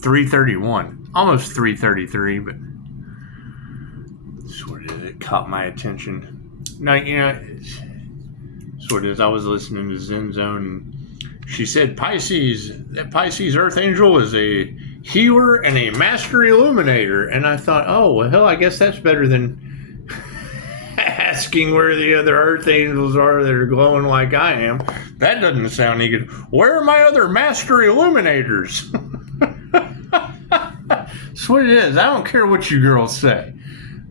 3:31, almost 3:33, but sort of it caught my attention. No, sort of, I was listening to Zen Zone, and she said that Pisces Earth Angel is a healer and a master illuminator, and I thought, oh well, hell, I guess that's better than asking where the other Earth Angels are that are glowing like I am. That doesn't sound any good. Where are my other master illuminators? That's what it is. I don't care what you girls say.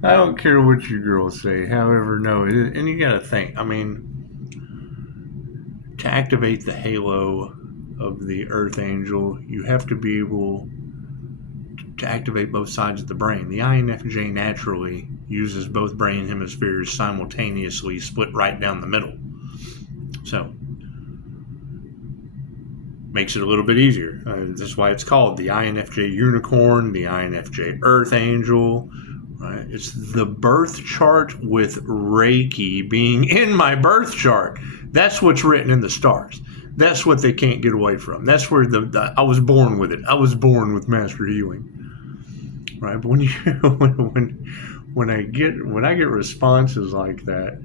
However, no, and you gotta think, I mean, to activate the halo of the Earth Angel, you have to be able to activate both sides of the brain. The INFJ naturally uses both brain hemispheres simultaneously, split right down the middle. So, makes it a little bit easier. That's why it's called the INFJ Unicorn, the INFJ Earth Angel. Right? It's the birth chart with Reiki being in my birth chart. That's what's written in the stars. That's what they can't get away from. That's where I was born with it. I was born with master healing. Right? But when I get responses like that,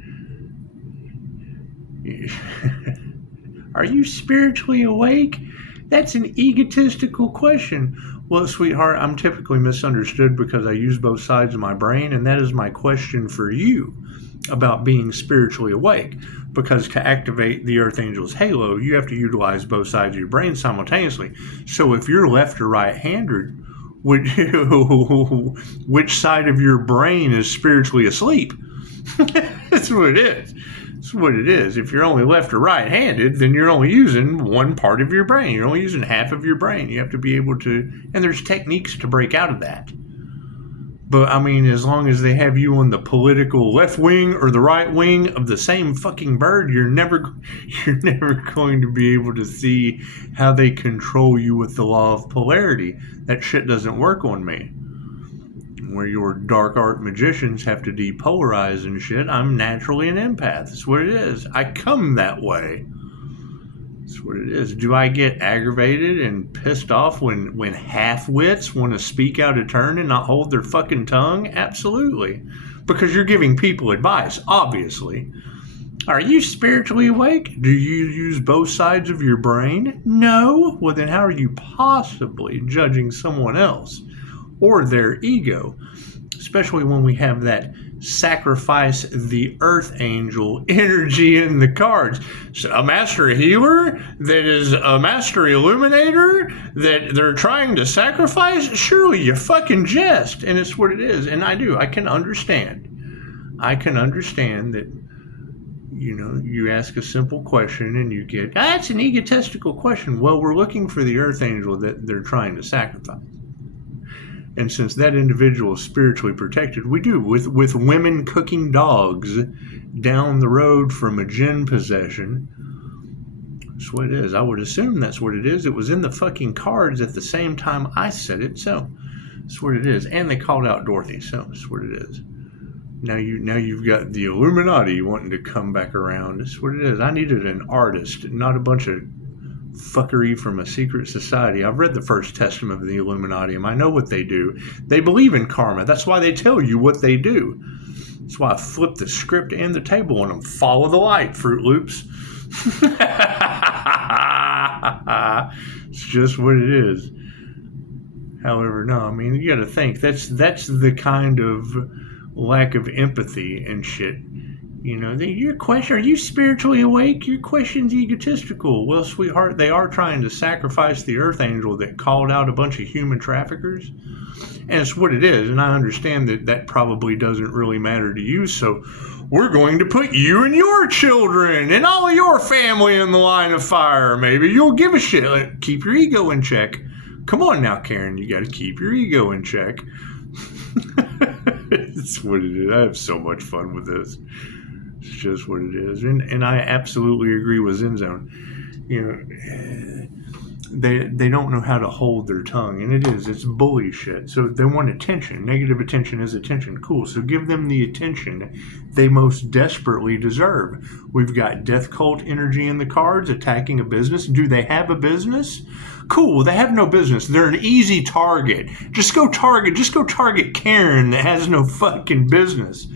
are you spiritually awake? That's an egotistical question. Well, sweetheart, I'm typically misunderstood because I use both sides of my brain, and that is my question for you about being spiritually awake. Because to activate the Earth Angel's halo, you have to utilize both sides of your brain simultaneously. So if you're left or right-handed, which side of your brain is spiritually asleep? That's what it is. That's what it is. If you're only left or right-handed, then you're only using one part of your brain. You're only using half of your brain. You have to be able to, and there's techniques to break out of that. But, I mean, as long as they have you on the political left wing or the right wing of the same fucking bird, you're never going to be able to see how they control you with the law of polarity. That shit doesn't work on me. Where your dark art magicians have to depolarize and shit, I'm naturally an empath. That's what it is. I come that way. That's what it is. Do I get aggravated and pissed off when half-wits want to speak out of turn and not hold their fucking tongue? Absolutely. Because you're giving people advice, obviously. Are you spiritually awake? Do you use both sides of your brain? No. Well, then how are you possibly judging someone else or their ego? Especially when we have that sacrifice the Earth Angel energy in the cards. So a master healer that is a master illuminator that they're trying to sacrifice? Surely you fucking jest. And it's what it is. And I can understand that, you ask a simple question and you get, that's an egotistical question. Well, we're looking for the Earth Angel that they're trying to sacrifice. And since that individual is spiritually protected, we do. With women cooking dogs down the road from a djinn possession, that's what it is. I would assume that's what it is. It was in the fucking cards at the same time I said it, so that's what it is. And they called out Dorothy, so that's what it is. Now you've got the Illuminati wanting to come back around. That's what it is. I needed an artist, not a bunch of fuckery from a secret society. I've read the First Testament of the Illuminati, and I know what they do. They believe in karma. That's why they tell you what they do. That's why I flipped the script and the table on them. Follow the light, Fruit Loops. It's just what it is. However, no, I mean, you got to think that's the kind of lack of empathy and shit. Your question, are you spiritually awake? Your question's egotistical. Well, sweetheart, they are trying to sacrifice the Earth Angel that called out a bunch of human traffickers. And it's what it is. And I understand that probably doesn't really matter to you. So we're going to put you and your children and all of your family in the line of fire. Maybe you'll give a shit. Keep your ego in check. Come on now, Karen. You got to keep your ego in check. It's what it is. I have so much fun with this. It's just what it is. And I absolutely agree with Zen Zone. they don't know how to hold their tongue, and it's bully shit. So they want attention. Negative attention is attention. Cool. So give them the attention they most desperately deserve. We've got death cult energy in the cards, attacking a business. Do they have a business? Cool. They have no business. They're an easy target. Just go target Karen that has no fucking business.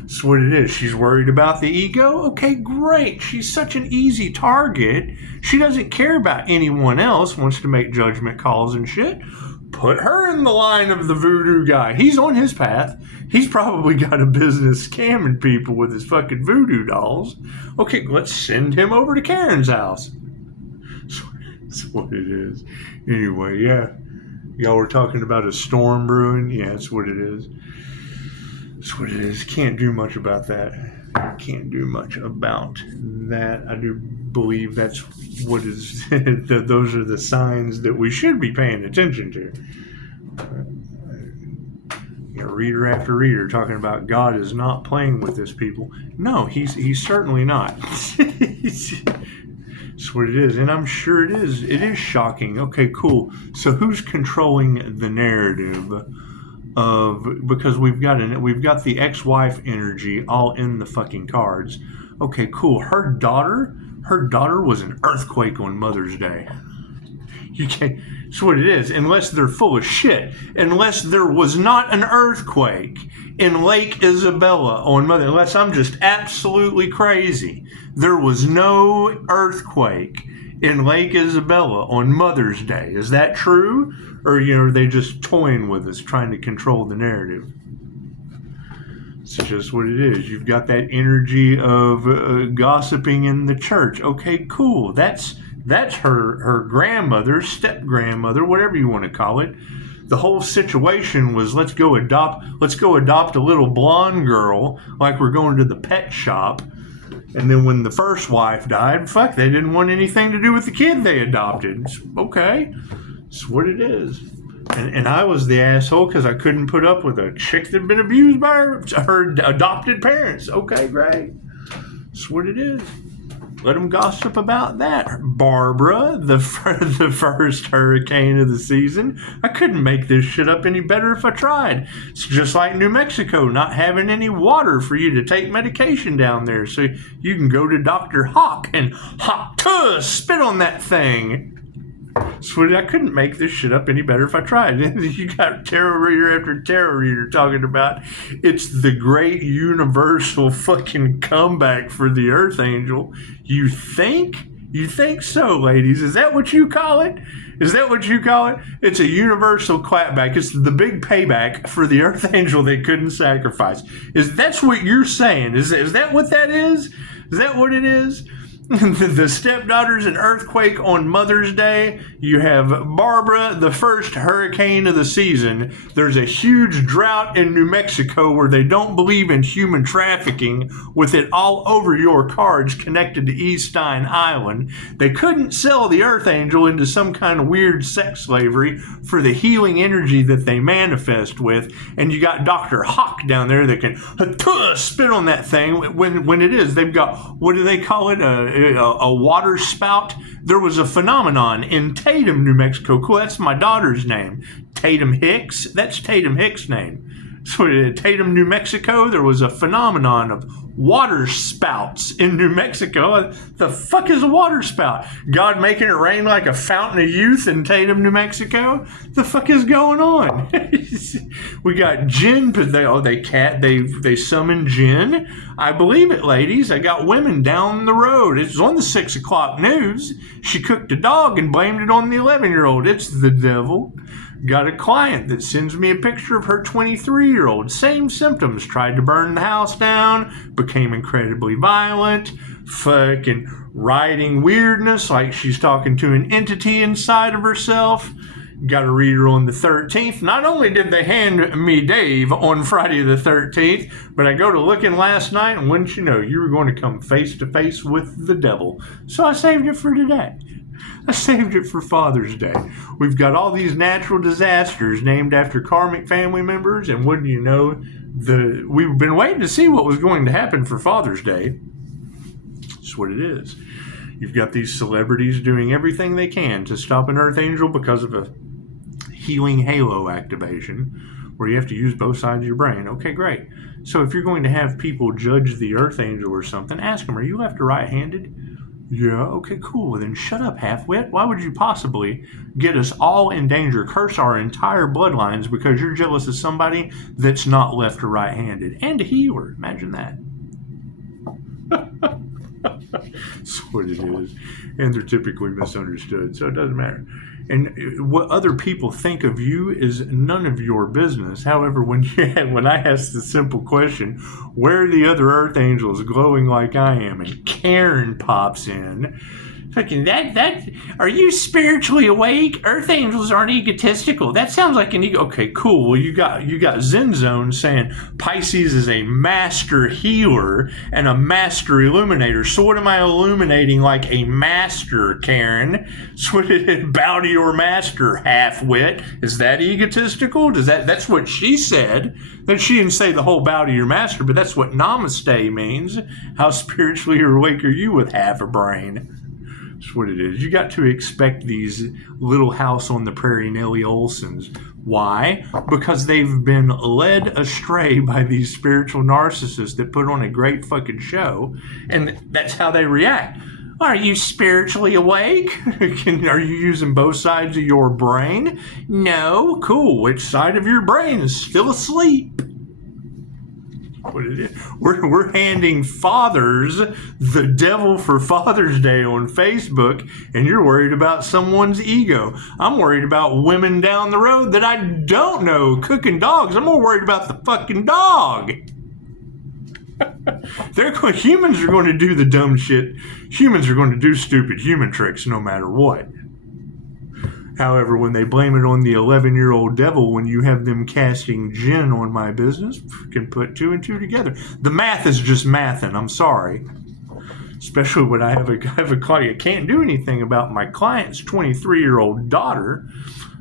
That's what it is. She's worried about the ego? Okay, great. She's such an easy target. She doesn't care about anyone else, wants to make judgment calls and shit. Put her in the line of the voodoo guy. He's on his path. He's probably got a business scamming people with his fucking voodoo dolls. Okay, let's send him over to Karen's house. That's what it is. Anyway, yeah. Y'all were talking about a storm brewing? Yeah, that's what it is. That's what it is. Can't do much about that. Can't do much about that. I do believe that's what is. Those are the signs that we should be paying attention to. Reader after reader talking about God is not playing with this people. No, he's certainly not. That's what it is, and I'm sure it is. It is shocking. Okay, cool. So who's controlling the narrative? Because we've got the ex-wife energy all in the fucking cards. Okay, cool. Her daughter was an earthquake on Mother's Day. You can't. That's what it is. Unless they're full of shit. Unless there was not an earthquake in Lake Isabella on Mother. Unless I'm just absolutely crazy. There was no earthquake in Lake Isabella on Mother's Day. Is that true? Or, are they just toying with us, trying to control the narrative? It's just what it is. You've got that energy of gossiping in the church. Okay, cool. That's her grandmother, step-grandmother, whatever you want to call it. The whole situation was let's go adopt a little blonde girl like we're going to the pet shop. And then when the first wife died, they didn't want anything to do with the kid they adopted. Okay. That's what it is. And I was the asshole because I couldn't put up with a chick that had been abused by her adopted parents. Okay, great. That's what it is. Let them gossip about that. Barbara, the first hurricane of the season. I couldn't make this shit up any better if I tried. It's just like New Mexico not having any water for you to take medication down there. So you can go to Dr. Hawk and spit on that thing. So I couldn't make this shit up any better if I tried. You got tarot reader after tarot reader talking about it's the great universal fucking comeback for the Earth Angel. You think? You think so, ladies? Is that what you call it? Is that what you call it? It's a universal clapback. It's the big payback for the Earth Angel they couldn't sacrifice. That's what you're saying? Is that what that is? Is that what it is? The stepdaughter's an earthquake on Mother's Day. You have Barbara, the first hurricane of the season. There's a huge drought in New Mexico where they don't believe in human trafficking, with it all over your cards connected to Eastine Island. They couldn't sell the Earth Angel into some kind of weird sex slavery for the healing energy that they manifest with. And you got Dr. Hawk down there that can spit on that thing when it is. They've got, what do they call it? A water spout. There was a phenomenon in Tatum, New Mexico. Cool, that's my daughter's name. Tatum Hicks. That's Tatum Hicks' name. So in Tatum, New Mexico, there was a phenomenon of water spouts in New Mexico. The fuck is a water spout? God making it rain like a fountain of youth in Tatum, New Mexico? The fuck is going on? We got Jinn. They summon Jinn. I believe it, ladies. I got women down the road. It's on the 6 o'clock news. She cooked a dog and blamed it on the 11-year-old. It's the devil. Got a client that sends me a picture of her 23-year-old. Same symptoms. Tried to burn the house down. Became incredibly violent. Fucking writing weirdness like she's talking to an entity inside of herself. Got a reader on the 13th. Not only did they hand me Dave on Friday the 13th, but I go to looking last night, and wouldn't you know, you were going to come face to face with the devil. So I saved it for today. I saved it for Father's Day. We've got all these natural disasters named after karmic family members, and wouldn't you know, we've been waiting to see what was going to happen for Father's Day. That's what it is. You've got these celebrities doing everything they can to stop an Earth Angel because of a healing halo activation where you have to use both sides of your brain. Okay, great. So if you're going to have people judge the Earth Angel or something, ask them, are you left or right-handed? Yeah, okay, cool. Well, then shut up, half-wit. Why would you possibly get us all in danger, curse our entire bloodlines because you're jealous of somebody that's not left or right-handed? And a healer. Imagine that. That's what it is. And they're typically misunderstood, so it doesn't matter. And what other people think of you is none of your business. However, when I ask the simple question, where are the other Earth Angels glowing like I am? And Karen pops in. Fucking that are you spiritually awake? Earth Angels aren't egotistical. That sounds like an ego. Okay, cool. Well, you got Zen Zone saying Pisces is a master healer and a master illuminator. So what am I illuminating like a master, Karen? So bow to your master, half-wit. Is that egotistical? That's what she said. Then she didn't say the whole bow to your master, but that's what Namaste means. How spiritually awake are you with half a brain? That's what it is. You got to expect these Little House on the Prairie Nellie Olsons. Why? Because they've been led astray by these spiritual narcissists that put on a great fucking show, and that's how they react. Are you spiritually awake? Are you using both sides of your brain? No. Cool. Which side of your brain is still asleep? What it is. We're handing fathers the devil for Father's Day on Facebook, and you're worried about someone's ego. I'm worried about women down the road that I don't know cooking dogs. I'm more worried about the fucking dog. Humans are going to do the dumb shit. Humans are going to do stupid human tricks no matter what. However, when they blame it on the 11-year-old devil, when you have them casting gin on my business, can put two and two together. The math is just mathin'. I'm sorry. Especially when I have a client. I can't do anything about my client's 23-year-old daughter,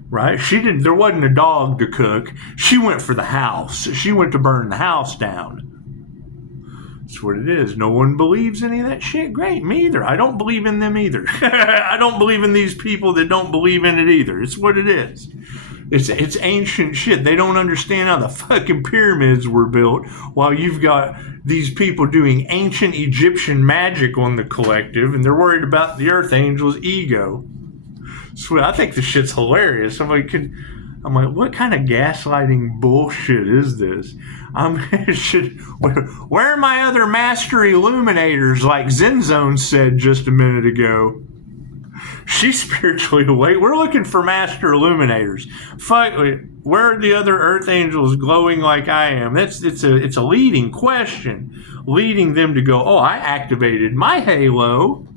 right? There wasn't a dog to cook. She went for the house. She went to burn the house down. That's what it is. No one believes any of that shit. Great, me either. I don't believe in them either. I don't believe in these people that don't believe in it either. It's what it is. It's ancient shit. They don't understand how the fucking pyramids were built while you've got these people doing ancient Egyptian magic on the collective, and they're worried about the Earth Angel's ego. So I think this shit's hilarious. I'm like, what kind of gaslighting bullshit is this? Where are my other master illuminators, like Zen Zone said just a minute ago? She's spiritually awake. We're looking for master illuminators. Where are the other Earth Angels glowing like I am? It's a leading question, leading them to go, oh, I activated my halo.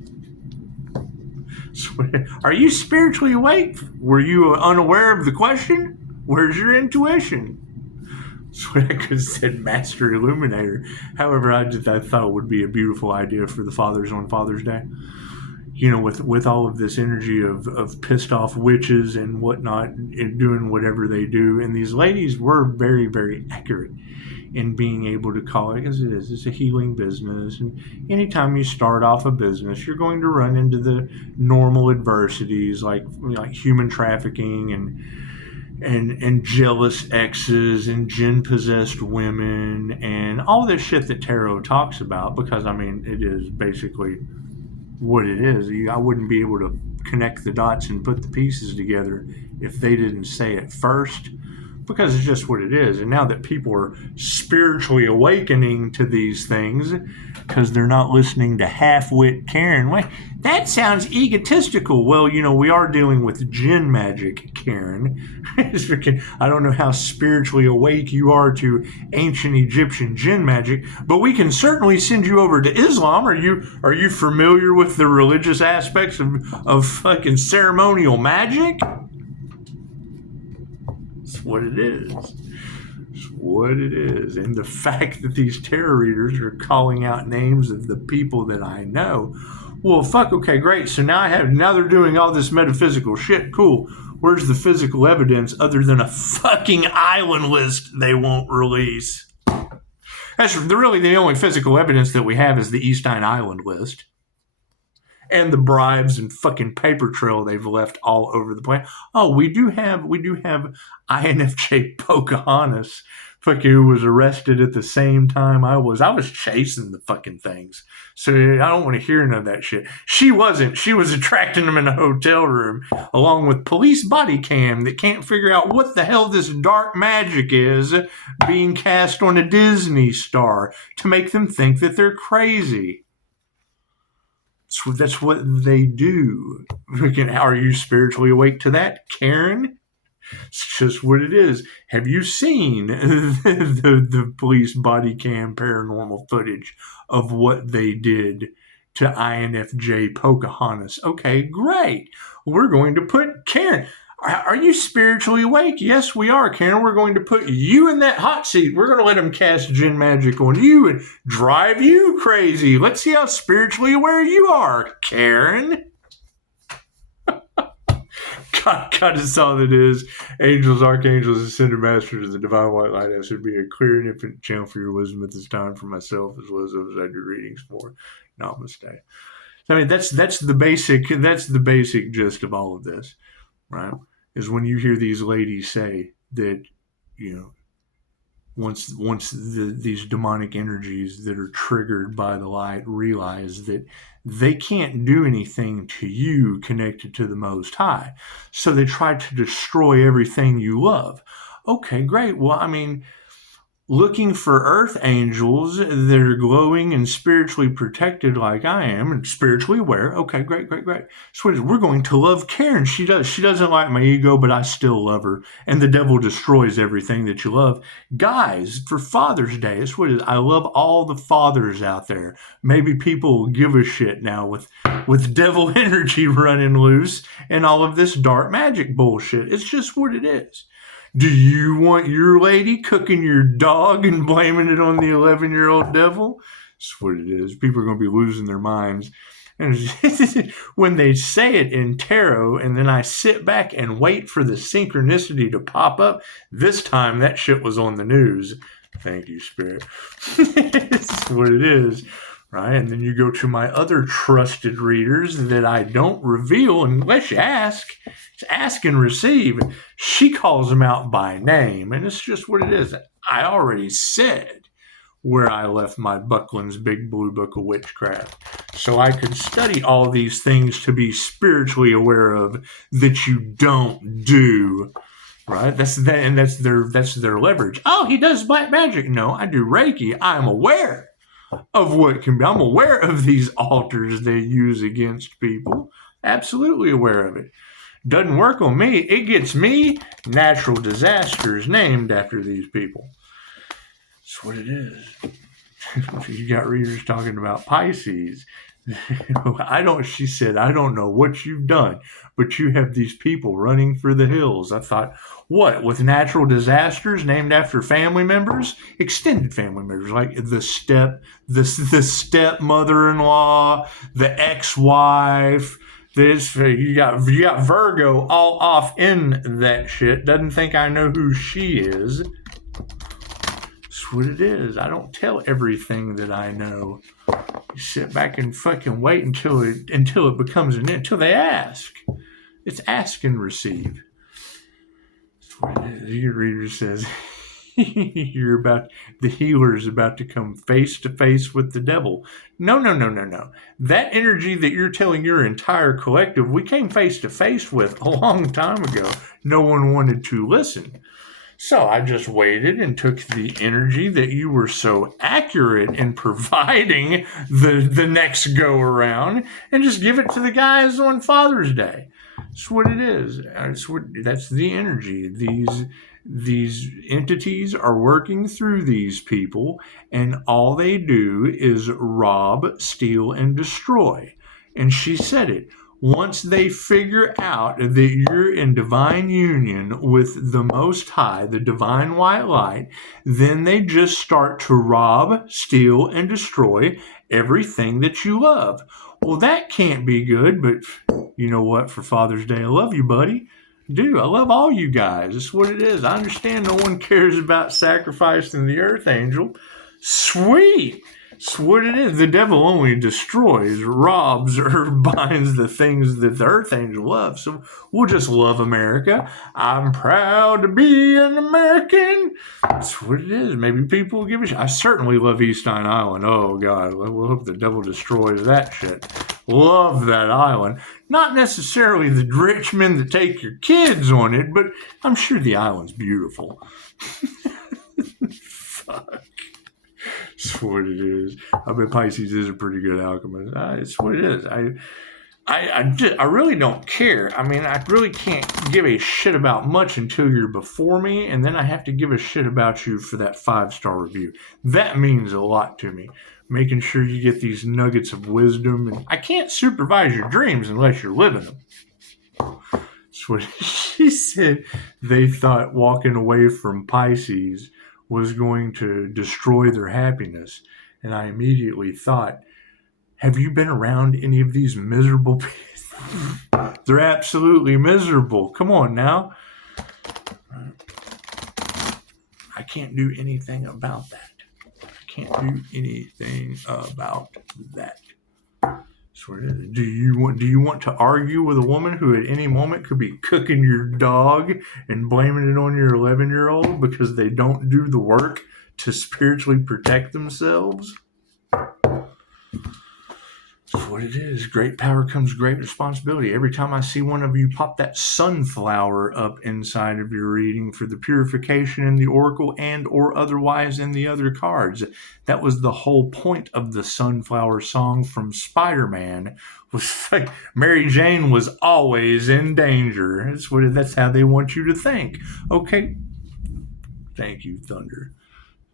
Are you spiritually awake? Were you unaware of the question? Where's your intuition? So I could have said Master Illuminator. However, I thought it would be a beautiful idea for the fathers on Father's Day. You know, with all of this energy of pissed off witches and whatnot, and doing whatever they do. And these ladies were very, very accurate in being able to call it as it is. It's a healing business. And anytime you start off a business, you're going to run into the normal adversities like human trafficking and jealous exes and jinn-possessed women and all this shit that tarot talks about, because, I mean, it is basically what it is. I wouldn't be able to connect the dots and put the pieces together if they didn't say it first, because it's just what it is. And now that people are spiritually awakening to these things because they're not listening to half-wit Karen, wait, that sounds egotistical. Well, you know, we are dealing with jinn magic, Karen. I don't know how spiritually awake you are to ancient Egyptian jinn magic, but we can certainly send you over to Islam. Are you familiar with the religious aspects of fucking ceremonial magic? It's what it is. It's what it is. And the fact that these tarot readers are calling out names of the people that I know. Well, fuck, okay, great. So now they're doing all this metaphysical shit. Cool. Where's the physical evidence other than a fucking island list they won't release? That's really the only physical evidence that we have is the Eastine Island list. And the bribes and fucking paper trail they've left all over the planet. Oh, we do have INFJ Pocahontas, fucking, who was arrested at the same time I was. I was chasing the fucking things. So I don't want to hear none of that shit. She wasn't. She was attracting them in a hotel room along with police body cam that can't figure out what the hell this dark magic is being cast on a Disney star to make them think that they're crazy. So that's what they do. Are you spiritually awake to that, Karen? It's just what it is. Have you seen the police body cam paranormal footage of what they did to INFJ Pocahontas? Okay, great. We're going to put Karen. Are you spiritually awake? Yes, we are, Karen. We're going to put you in that hot seat. We're going to let them cast Jinn magic on you and drive you crazy. Let's see how spiritually aware you are, Karen. God is all that is. Angels, archangels, ascended masters of the divine white light. This would be a clear and infinite channel for your wisdom at this time for myself as well as those I do readings for. Namaste. I mean, that's the basic gist of all of this, right? Is when you hear these ladies say that, you know, once these demonic energies that are triggered by the light realize that they can't do anything to you connected to the Most High, so they try to destroy everything you love. Okay, great. Well, I mean, looking for earth angels that are glowing and spiritually protected like I am and spiritually aware. Okay, great. So we're going to love Karen. She doesn't like my ego, but I still love her. And the devil destroys everything that you love. Guys, for Father's Day, that's what it is. I love all the fathers out there. Maybe people will give a shit now with devil energy running loose and all of this dark magic bullshit. It's just what it is. Do you want your lady cooking your dog and blaming it on the 11-year-old devil? That's what it is. People are going to be losing their minds. And when they say it in tarot, and then I sit back and wait for the synchronicity to pop up, this time that shit was on the news. Thank you, Spirit. That's what it is. Right? And then you go to my other trusted readers that I don't reveal unless you ask. It's ask and receive. She calls them out by name, and it's just what it is. I already said where I left my Buckland's Big Blue Book of Witchcraft, so I could study all these things to be spiritually aware of that you don't do. Right? That's their leverage. Oh, he does black magic. No, I do Reiki. I'm aware of what can be. I'm aware of these altars they use against people. Absolutely aware of it. Doesn't work on me. It gets me natural disasters named after these people. That's what it is. You got readers talking about Pisces. She said, I don't know what you've done, but you have these people running for the hills. I thought, what, with natural disasters named after family members? Extended family members, like the stepmother-in-law, the ex-wife. You got Virgo all off in that shit. Doesn't think I know who she is. That's what it is. I don't tell everything that I know. You sit back and fucking wait until it becomes until they ask. It's ask and receive. That's what it is. Your reader says the healer is about to come face to face with the devil. No. That energy that you're telling your entire collective, we came face to face with a long time ago. No one wanted to listen. So I just waited and took the energy that you were so accurate in providing the next go around and just give it to the guys on Father's Day. That's what it is. That's the energy. These entities are working through these people, and all they do is rob, steal, and destroy. And she said it. Once they figure out that you're in divine union with the Most High, the divine white light, then they just start to rob, steal, and destroy everything that you love. Well, that can't be good, but you know what? For Father's Day, I love you, buddy. I love all you guys. That's what it is. I understand no one cares about sacrificing the earth angel. Sweet. It's what it is. The devil only destroys, robs, or binds the things that the Earth Angel loves. So we'll just love America. I'm proud to be an American. That's what it is. Maybe people will give a shit. I certainly love Eastern Island. Oh, God. We'll hope the devil destroys that shit. Love that island. Not necessarily the rich men that take your kids on it, but I'm sure the island's beautiful. Fuck. It's what it is. I bet Pisces is a pretty good alchemist. It's what it is. I really don't care. I mean, I really can't give a shit about much until you're before me, and then I have to give a shit about you for that 5-star review. That means a lot to me. Making sure you get these nuggets of wisdom. And I can't supervise your dreams unless you're living them. That's what she said. They thought walking away from Pisces was going to destroy their happiness. And I immediately thought, have you been around any of these miserable people? They're absolutely miserable. Come on now. I can't do anything about that. Can't do anything about that. So do you want to argue with a woman who at any moment could be cooking your dog and blaming it on your 11-year-old because they don't do the work to spiritually protect themselves? That's what it is. Great power comes great responsibility. Every time I see one of you pop that sunflower up inside of your reading for the purification in the oracle and or otherwise in the other cards. That was the whole point of the sunflower song from Spider-Man. Was like Mary Jane was always in danger. That's how they want you to think. Okay. Thank you, Thunder.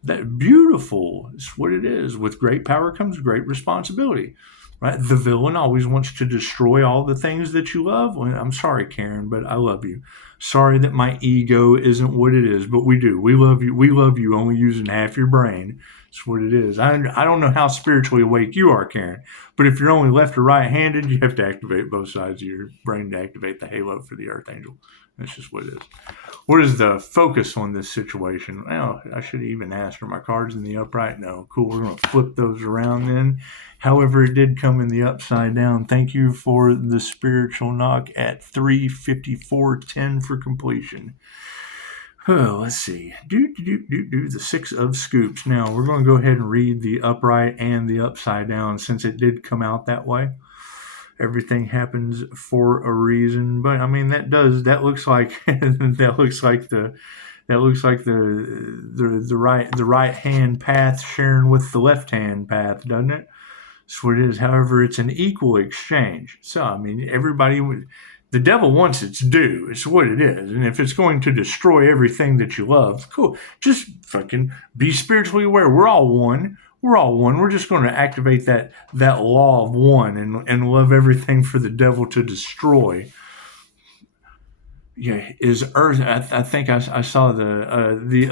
That beautiful. It's what it is. With great power comes great responsibility. Right? The villain always wants to destroy all the things that you love. Well, I'm sorry, Karen, but I love you. Sorry that my ego isn't what it is, but we do. We love you. We love you only using half your brain. That's what it is. I don't know how spiritually awake you are, Karen, but if you're only left or right-handed, you have to activate both sides of your brain to activate the halo for the Earth Angel. That's just what it is. What is the focus on this situation? Well, I should even ask, are my cards in the upright? No. Cool. We're going to flip those around then. However, it did come in the upside down. Thank you for the spiritual knock at 3:54:10 for completion. Oh, let's see. The 6 of scoops. Now, we're going to go ahead and read the upright and the upside down since it did come out that way. Everything happens for a reason, but I mean that looks like the right hand path sharing with the left hand path, doesn't it? That's what it is. However, it's an equal exchange. So I mean, the devil wants its due. It's what it is, and if it's going to destroy everything that you love, cool. Just fucking be spiritually aware. We're all one. We're all one. We're just going to activate that law of one and love everything for the devil to destroy. Yeah, is Earth? I think I saw the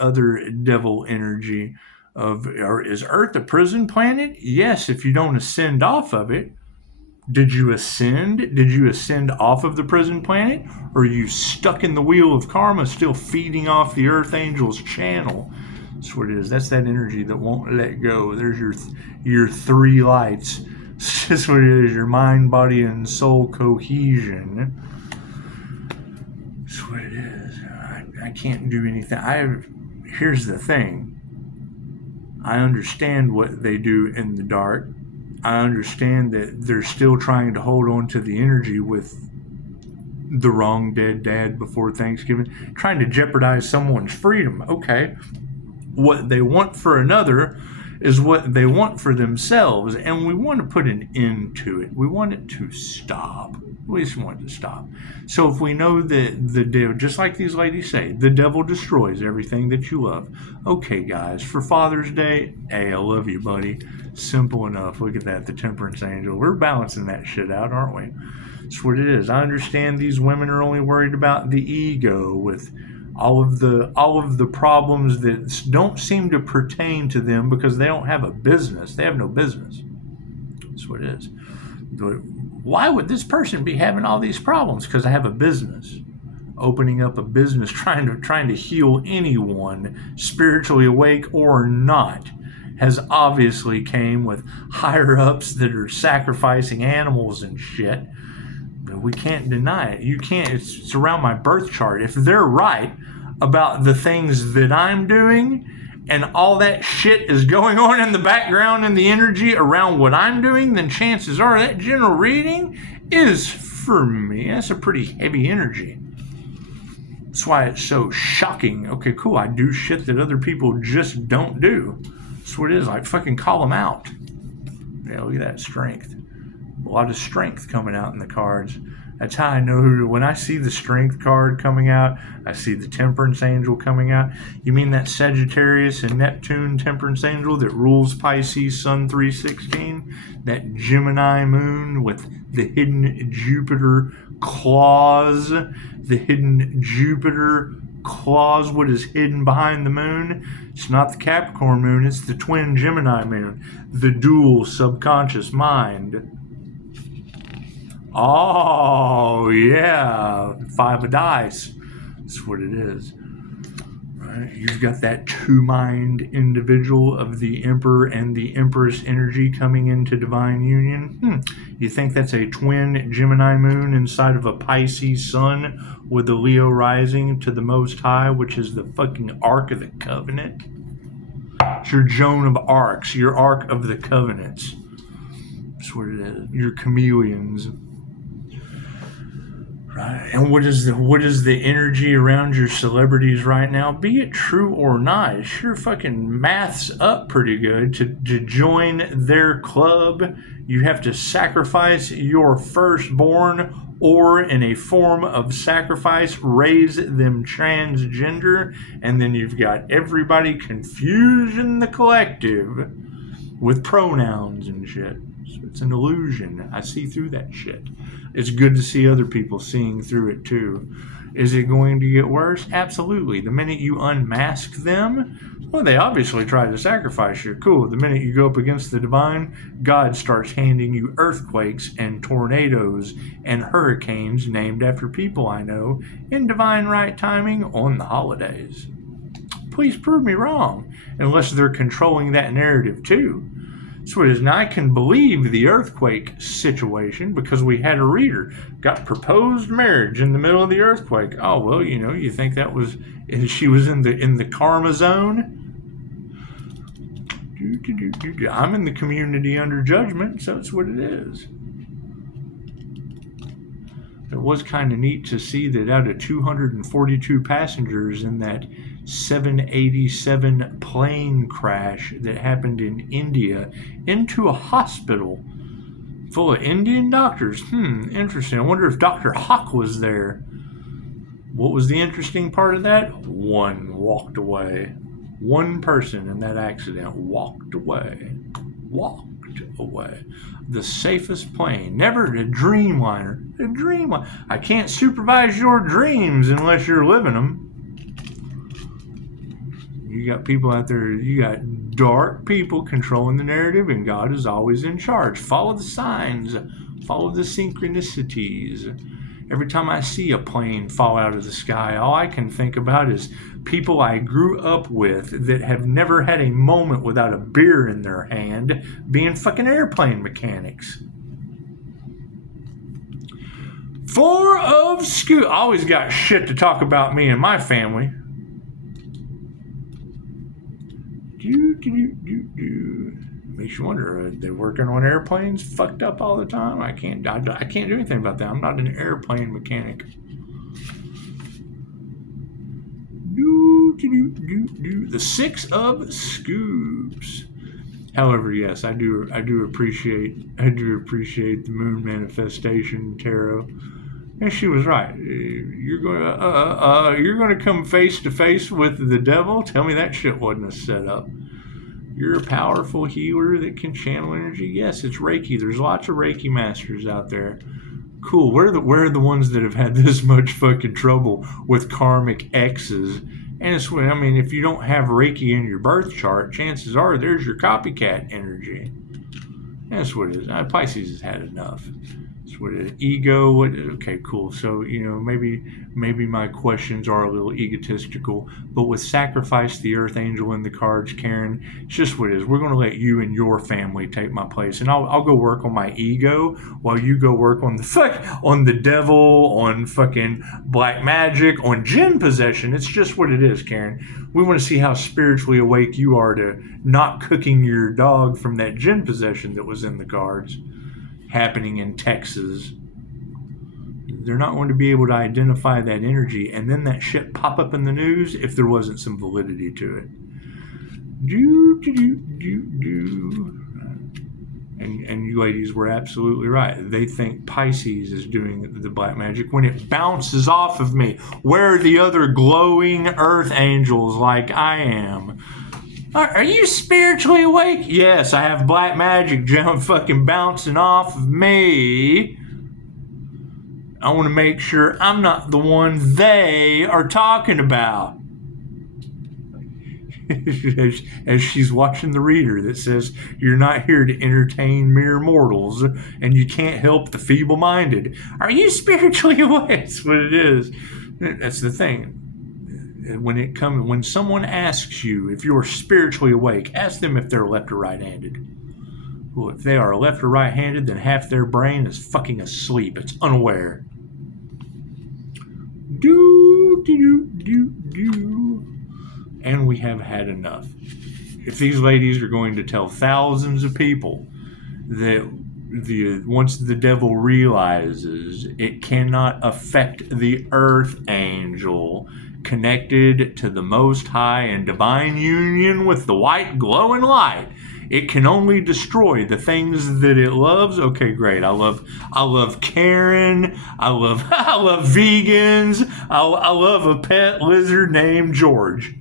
other devil energy of. Or is Earth a prison planet? Yes, if you don't ascend off of it. Did you ascend? Did you ascend off of the prison planet? Or are you stuck in the wheel of karma, still feeding off the Earth Angel's channel? That's what it is. That's that energy that won't let go. There's your 3 lights. That's what it is. Your mind, body, and soul cohesion. That's what it is. I can't do anything. Here's the thing. I understand what they do in the dark. I understand that they're still trying to hold on to the energy with the wrong dead dad before Thanksgiving, trying to jeopardize someone's freedom. Okay. What they want for another is what they want for themselves, and we want to put an end to it. We want it to stop. We just want it to stop. So if we know that the devil, just like these ladies say, the devil destroys everything that you love. Okay, guys, for Father's Day, hey, I love you, buddy. Simple enough. Look at that, the Temperance Angel. We're balancing that shit out, aren't we? That's what it is. I understand these women are only worried about the ego with all of the problems that don't seem to pertain to them because they don't have a business. They have no business. That's what it is. Why would this person be having all these problems? Because I have a business. Opening up a business, trying to heal anyone, spiritually awake or not. has obviously came with higher ups that are sacrificing animals and shit. But we can't deny it. You can't. It's around my birth chart. If they're right about the things that I'm doing, and all that shit is going on in the background and the energy around what I'm doing, then chances are that general reading is, for me, that's a pretty heavy energy. That's why it's so shocking. Okay, cool, I do shit that other people just don't do. That's what it is. Like, fucking call them out. Yeah, look at that strength. A lot of strength coming out in the cards. That's how I know when I see the strength card coming out, I see the temperance angel coming out. You mean that Sagittarius and Neptune temperance angel that rules Pisces, Sun 316? That Gemini moon with the hidden Jupiter claws. The hidden Jupiter claws, what is hidden behind the moon? It's not the Capricorn moon, it's the twin Gemini moon. The dual subconscious mind. Oh, yeah. 5 of dice. That's what it is. Right? You've got that two-mind individual of the Emperor and the Empress energy coming into divine union. You think that's a twin Gemini moon inside of a Pisces sun with the Leo rising to the Most High, which is the fucking Ark of the Covenant? It's your Joan of Arcs, your Ark of the Covenants. That's what it is. Your chameleons. Right. And what is the energy around your celebrities right now? Be it true or not, it sure fucking maths up pretty good. To join their club, you have to sacrifice your firstborn, or in a form of sacrifice, raise them transgender, and then you've got everybody confused in the collective with pronouns and shit. So it's an illusion. I see through that shit. It's good to see other people seeing through it too. Is it going to get worse? Absolutely. The minute you unmask them, well, they obviously tried to sacrifice you. Cool. The minute you go up against the divine, God starts handing you earthquakes and tornadoes and hurricanes named after people I know in divine right timing on the holidays. Please prove me wrong, unless they're controlling that narrative too. So it is. Now I can believe the earthquake situation because we had a reader got proposed marriage in the middle of the earthquake. Oh well, you think that was she was in the karma zone. I'm in the community under judgment, so it's what it is. It was kind of neat to see that out of 242 passengers in that 787 plane crash that happened in India into a hospital full of Indian doctors. Interesting. I wonder if Dr. Hawk was there. What was the interesting part of that? One walked away. One person in that accident walked away. The safest plane. Never a Dreamliner. I can't supervise your dreams unless you're living them. You got people out there, you got dark people controlling the narrative, and God is always in charge. Follow the signs. Follow the synchronicities. Every time I see a plane fall out of the sky, all I can think about is people I grew up with that have never had a moment without a beer in their hand being fucking airplane mechanics. 4 of Scoot. Always got shit to talk about me and my family. Makes you wonder, are they working on airplanes fucked up all the time? I can't do anything about that. I'm not an airplane mechanic. The 6 of Scoops. However, yes, I do appreciate the moon manifestation tarot. And she was right. You're going to come face to face with the devil? Tell me that shit wasn't a setup. You're a powerful healer that can channel energy. Yes, it's Reiki. There's lots of Reiki masters out there. Cool. Where are the ones that have had this much fucking trouble with karmic X's? And it's, if you don't have Reiki in your birth chart, chances are there's your copycat energy. That's what it is. Pisces has had enough. What is ego? What? Okay, cool. So maybe my questions are a little egotistical, but with sacrifice the Earth Angel in the cards, Karen, it's just what it is. We're going to let you and your family take my place, and I'll go work on my ego while you go work on the devil, on fucking black magic, on jinn possession. It's just what it is, Karen. We want to see how spiritually awake you are to not cooking your dog from that jinn possession that was in the cards. Happening in Texas. They're not going to be able to identify that energy, and then that shit pop up in the news if there wasn't some validity to it. And you ladies were absolutely right. They think Pisces is doing the black magic when it bounces off of me. Where are the other glowing earth angels like I am? Are you spiritually awake? Yes, I have black magic fucking bouncing off of me. I want to make sure I'm not the one they are talking about. As she's watching the reader that says, you're not here to entertain mere mortals, and you can't help the feeble-minded. Are you spiritually awake? That's what it is. That's the thing. When someone asks you if you're spiritually awake, ask them if they're left or right-handed. Well, if they are left or right-handed, then half their brain is fucking asleep. It's unaware. And we have had enough. If these ladies are going to tell thousands of people that once the devil realizes it cannot affect the earth angel connected to the Most High in divine union with the white glowing light, it can only destroy the things that it loves. Okay, great. I love Karen. I love vegans. I love a pet lizard named George.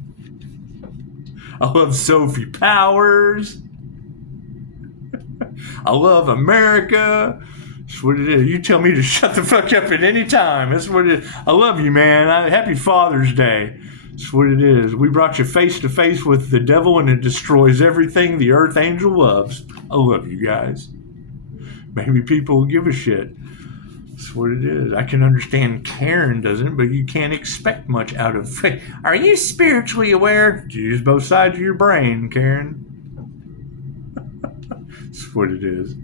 I love Sophie Powers. I love America. That's what it is. You tell me to shut the fuck up at any time. That's what it is. I love you, man. Happy Father's Day. That's what it is. We brought you face to face with the devil, and it destroys everything the earth angel loves. I love you guys. Maybe people will give a shit. That's what it is. I can understand Karen doesn't, but you can't expect much out of faith. Are you spiritually aware? Use both sides of your brain, Karen. That's what it is.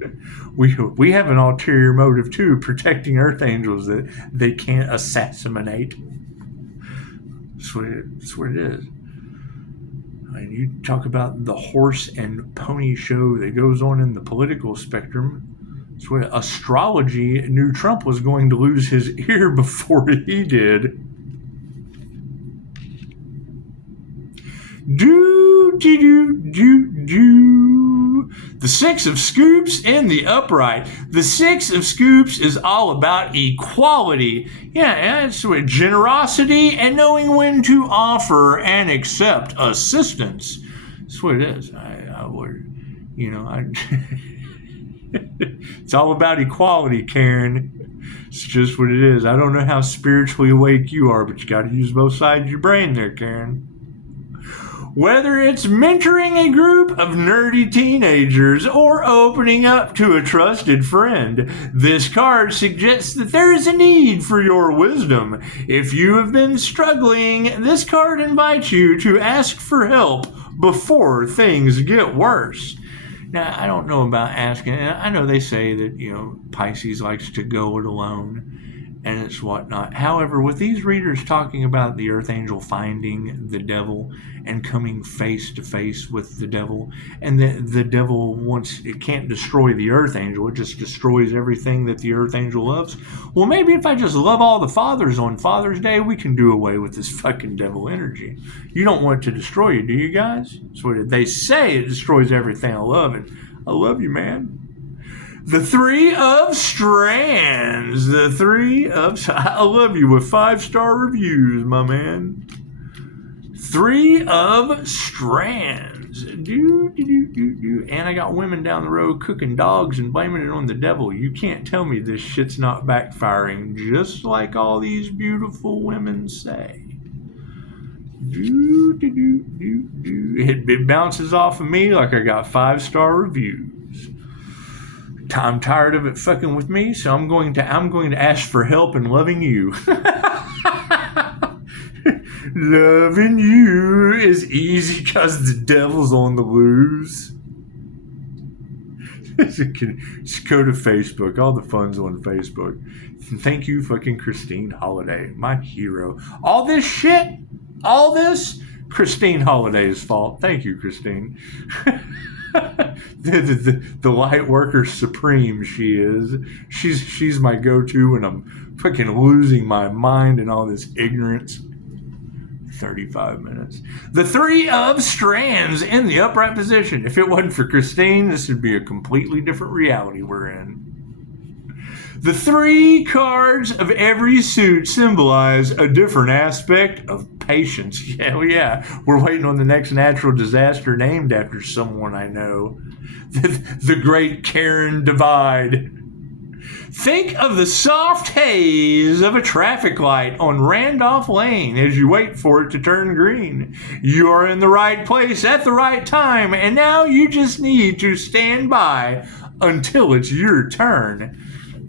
We have an ulterior motive too, protecting earth angels that they can't assassinate. That's what it is. And you talk about the horse and pony show that goes on in the political spectrum. That's what astrology knew Trump was going to lose his ear before he did. The Six of Scoops in the upright. The Six of Scoops is all about equality. Yeah, it's generosity and knowing when to offer and accept assistance. That's what it is. It's all about equality, Karen. It's just what it is. I don't know how spiritually awake you are, but you got to use both sides of your brain there, Karen. Whether it's mentoring a group of nerdy teenagers or opening up to a trusted friend, this card suggests that there is a need for your wisdom. If you have been struggling, this card invites you to ask for help before things get worse. Now, I don't know about asking. I know they say that, Pisces likes to go it alone and it's whatnot. However, with these readers talking about the earth angel finding the devil and coming face to face with the devil, and the devil it can't destroy the earth angel, it just destroys everything that the earth angel loves. Well, maybe if I just love all the fathers on Father's Day, we can do away with this fucking devil energy. You don't want it to destroy you, do you guys? That's what they say. It destroys everything I love, and I love you, man. The Three of Strands. I love you with 5-star reviews, my man. Three of Strands. And I got women down the road cooking dogs and blaming it on the devil. You can't tell me this shit's not backfiring, just like all these beautiful women say. It bounces off of me like I got 5-star reviews. I'm tired of it fucking with me, so I'm going to ask for help in loving you. Loving you is easy because the devil's on the loose. Just go to Facebook. All the fun's on Facebook. Thank you, fucking Christine Holiday, my hero. All this shit, all this, Christine Holiday's fault. Thank you, Christine. The light worker supreme she is. She's my go-to when I'm fucking losing my mind and all this ignorance. 35 minutes. The three of strands in the upright position. If it wasn't for Christine, this would be a completely different reality we're in. The three cards of every suit symbolize a different aspect of patience. Hell yeah. We're waiting on the next natural disaster named after someone I know. The Great Karen Divide. Think of the soft haze of a traffic light on Randolph Lane as you wait for it to turn green. You are in the right place at the right time, and now you just need to stand by until it's your turn.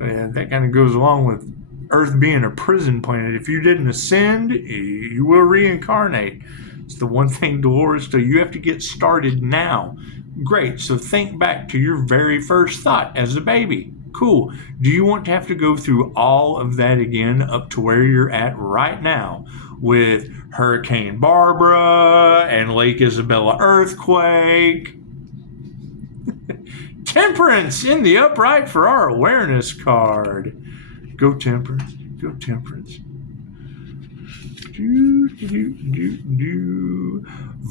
And that kind of goes along with Earth being a prison planet. If you didn't ascend, you will reincarnate. It's the one thing, Dolores, so you have to get started now. Great, so think back to your very first thought as a baby. Cool. Do you want to have to go through all of that again up to where you're at right now with Hurricane Barbara and Lake Isabella earthquake? Temperance in the upright for our awareness card. Go Temperance. Go Temperance.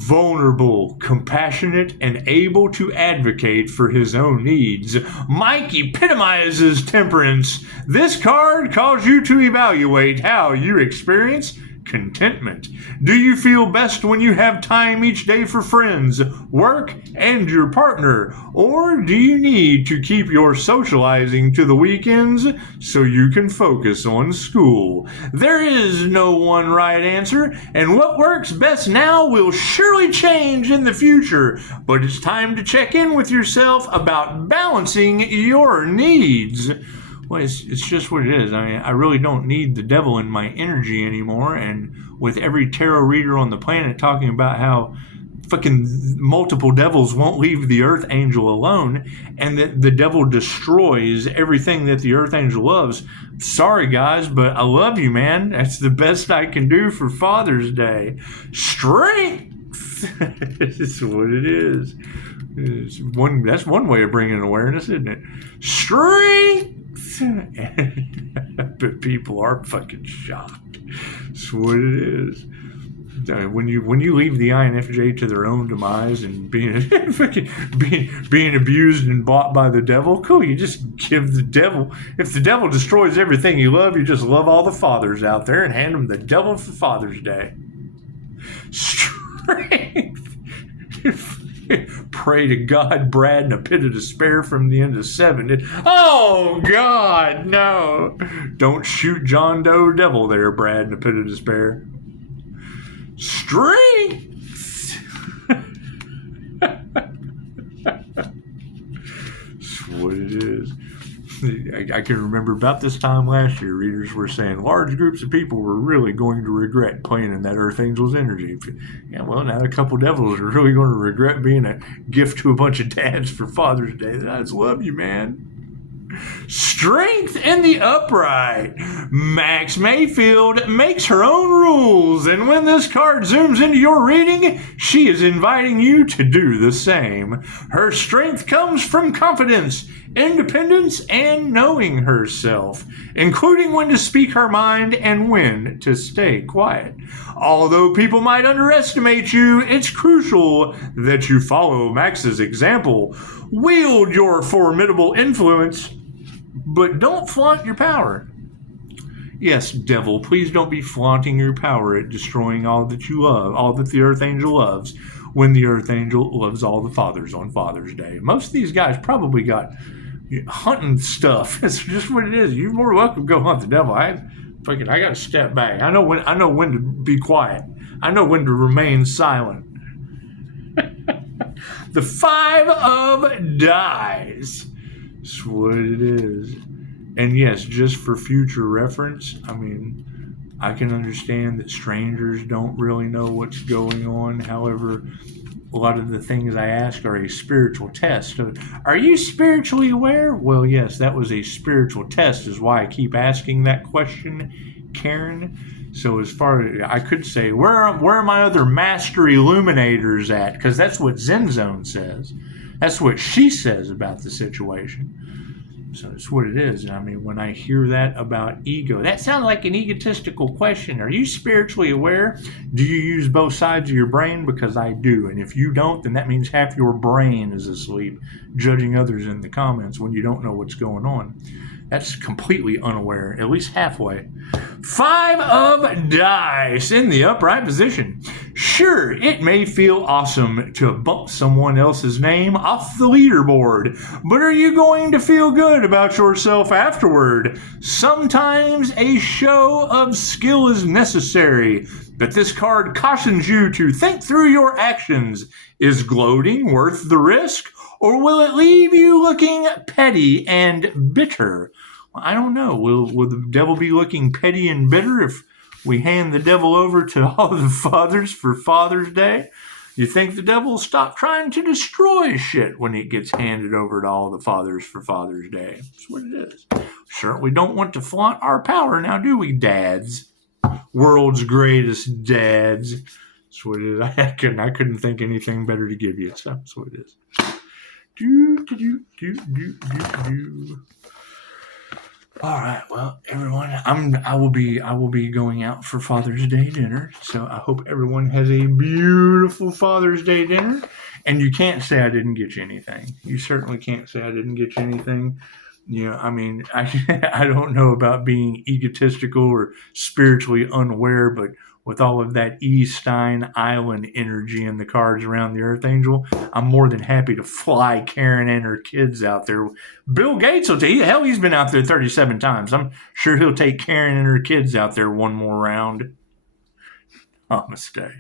Vulnerable, compassionate, and able to advocate for his own needs. Mike epitomizes temperance. This card calls you to evaluate how you experience contentment. Do you feel best when you have time each day for friends, work, and your partner? Or do you need to keep your socializing to the weekends so you can focus on school? There is no one right answer, and what works best now will surely change in the future. But it's time to check in with yourself about balancing your needs. Well, it's just what it is. I mean, I really don't need the devil in my energy anymore. And with every tarot reader on the planet talking about how fucking multiple devils won't leave the Earth Angel alone, and that the devil destroys everything that the Earth Angel loves. Sorry, guys, but I love you, man. That's the best I can do for Father's Day. Strength! That's what it is. That's one way of bringing awareness, isn't it? Strength! But people are fucking shocked. That's what it is. When you leave the INFJ to their own demise and being abused and bought by the devil, cool. You just give the devil. If the devil destroys everything you love, you just love all the fathers out there and hand them the devil for Father's Day. Strength. Pray to God, Brad, in a pit of despair from the end of 7. Oh, God, no. Don't shoot John Doe devil there, Brad, in a pit of despair. Strength! That's what it is. I can remember about this time last year, readers were saying large groups of people were really going to regret playing in that Earth Angel's energy. Yeah, well, now a couple devils are really going to regret being a gift to a bunch of dads for Father's Day. I just love you, man. Strength in the upright. Max Mayfield makes her own rules, and when this card zooms into your reading, she is inviting you to do the same. Her strength comes from confidence, independence, and knowing herself, including when to speak her mind and when to stay quiet. Although people might underestimate you, it's crucial that you follow Max's example. Wield your formidable influence, but don't flaunt your power. Yes, devil, please don't be flaunting your power at destroying all that you love, all that the Earth Angel loves, when the Earth Angel loves all the fathers on Father's Day. Most of these guys probably got hunting stuff. It's just what it is. You're more welcome to go hunt the devil. I got to step back. I know when to be quiet. I know when to remain silent. The 5 of Dice. That's what it is. And yes, just for future reference, I mean, I can understand that strangers don't really know what's going on. However, a lot of the things I ask are a spiritual test. Are you spiritually aware? Well, yes, that was a spiritual test, is why I keep asking that question, Karen. So as far as I could say, where are my other master illuminators at? Because that's what Zen Zone says. That's what she says about the situation. So it's what it is. And I mean, when I hear that about ego, that sounds like an egotistical question. Are you spiritually aware? Do you use both sides of your brain? Because I do. And if you don't, then that means half your brain is asleep, judging others in the comments when you don't know what's going on. That's completely unaware, at least halfway. 5 of dice in the upright position. Sure, it may feel awesome to bump someone else's name off the leaderboard, but are you going to feel good about yourself afterward? Sometimes a show of skill is necessary, but this card cautions you to think through your actions. Is gloating worth the risk, or will it leave you looking petty and bitter? Well, I don't know. Will the devil be looking petty and bitter if we hand the devil over to all the fathers for Father's Day? You think the devil will stop trying to destroy shit when it gets handed over to all the fathers for Father's Day? That's what it is. Certainly don't want to flaunt our power now, do we, dads? World's greatest dads. That's what it is. I couldn't think anything better to give you, so that's what it is. All right, well, everyone, I will be going out for Father's Day dinner. So I hope everyone has a beautiful Father's Day dinner. And you can't say I didn't get you anything. You certainly can't say I didn't get you anything. You know, I mean, I don't know about being egotistical or spiritually unaware, but with all of that Stein Island energy in the cards around the Earth Angel, I'm more than happy to fly Karen and her kids out there. Bill Gates will tell you, hell, he's been out there 37 times. I'm sure he'll take Karen and her kids out there one more round. Namaste.